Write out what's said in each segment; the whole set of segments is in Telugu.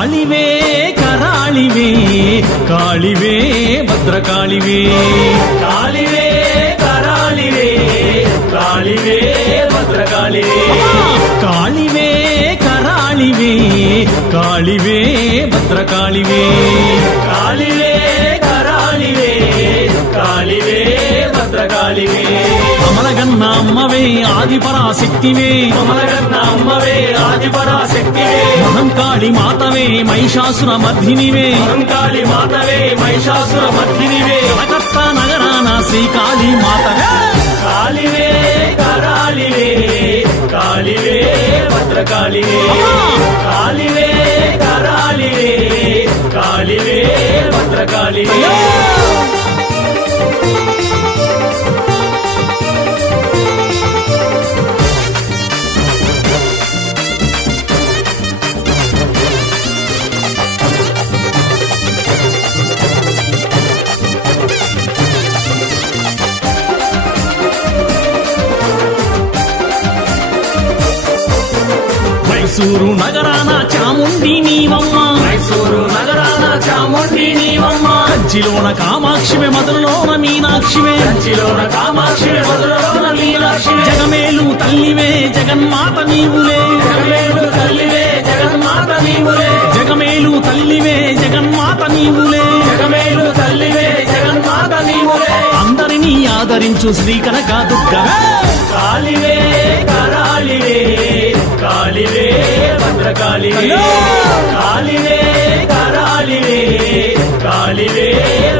కాళివే కరాళివే కాళివే భద్రకాళివే కాళివే కరాళివే కాళివే భద్రకాళివే కాళివే కరాళివే కాళివే భద్రకాళివే కాళివే కరాళివే కాళివే భద్రకాళివే అమలగన్న అమ్మవే ఆదిపరాశక్తివే అమలగన్న అమ్మవే ఆదిపరాశక్తివే మహంకాళి మాతవే మహిషాసుర మర్దినివే మహంకాళి మాతవే మహిషాసుర మర్దినివే కలకత్త నగరాన శ్రీకాళి మాతవే కాళివే కరాళివే కాళివే భద్రకాళివే కాళివే కరాళివే కాళివే భద్రకాళివే మైసూరు నగరాన చాముండి నీవమ్మ మైసూరు నగరాన చాముండి నీవమ్మ కంచిలోన కామాక్షివే మధురలోన మీనాక్షివే కంచిలోన కామాక్షివే మధురలోన మీనాక్షివే జగమేలు తల్లివే జగన్మాత నీవులే జగమేలు తల్లివే జగన్మాత నీవులే జగమేలు తల్లివే జగన్మాత నీవులే జగమేలు తల్లివే జగన్మాత నీవులే అందరినీ ఆదరించు శ్రీ కనక దుర్గా కాళివే కరాళివే కాళివే భద్రకాళివే కాళివే కరాళివే కాళివే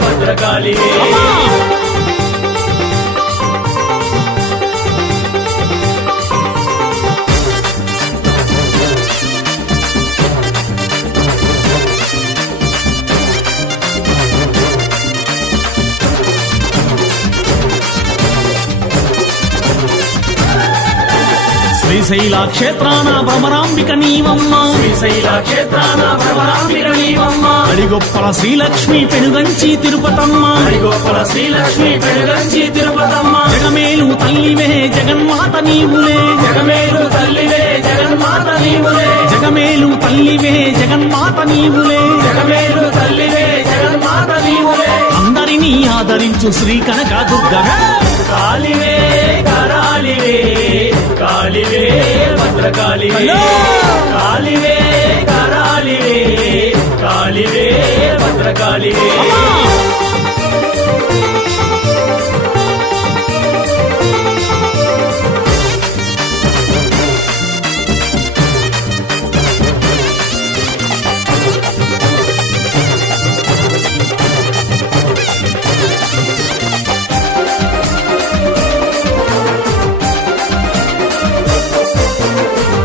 భద్రకాళివే శ్రీశైల క్షేత్రాన భ్రమరాంబిక నీవమ్మ శ్రీశైల క్షేత్రాన భ్రమరాంబిక నీవమ్మ అడిగొప్పల శ్రీలక్ష్మి పెనుగంచి తిరుపతమ్మ హరిగోపల శ్రీలక్ష్మి పెనుగంచి తిరుపతమ్మ జగమేలు తల్లివే జగన్మాత నీవులే జగమేలు తల్లివే జగన్మాత నీవులే జగమేలు తల్లివే జగన్మాత నీవులే జగమేలు తల్లివే జగన్మాత నీవులే అందరినీ ఆదరించు శ్రీ కనక దుర్గా కాళివే కరాళివే కాళివే భద్రకాళివే కాళివే కరాళివే కాళివే భద్రకాళివే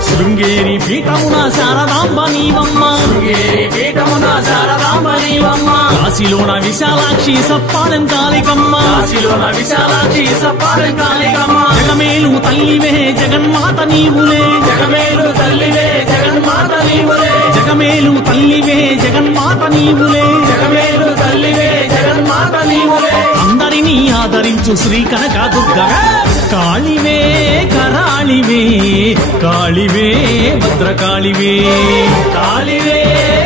శృంగేరి పీఠమున శారదాంబ నీవమ్మ శృంగేరి పీఠమున శారదాంబ నీవమ్మ కాశీలోన విశాలాక్షి సప్పాలెం కాళికమ్మ కాశీలోన విశాలాక్షి సప్పాలెం కాళికమ్మ జగమేలు తల్లివే జగన్మాత నీవులే జగమేలు తల్లివే జగన్మాత నీవులే జగమేలు తల్లివే జగన్మాత నీవులే జగమేలు తల్లివే జగన్మాత నీవులే అందరినీ ఆదరించు శ్రీ కనక దుర్గా కాళివే కరాళివే కాళివే భద్రకాళివే కాళివే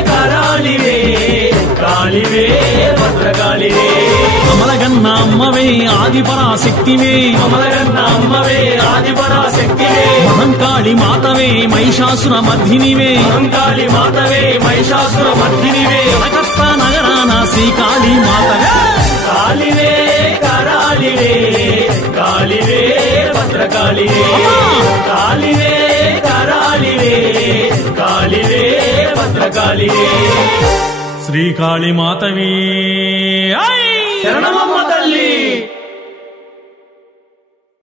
కరాళివే కాళివే భద్రకాళివే అమలగన్న అమ్మవే ఆదిపరాశక్తివే అమలగన్న అమ్మవే ఆదిపరాశక్తివే మహంకాళి మాతవే మహిషాసుర మర్దినివే మహంకాళి మాతవే మహిషాసుర మర్దినివే కలకత్తా నగరాన శ్రీకాళి మాతవే కాళివే కరాళివే కాళివే భద్రకాళివే కాళివే కరాళివే కాళివే భద్రకాళివే శ్రీకాళి మాతవే శరణమమ్మ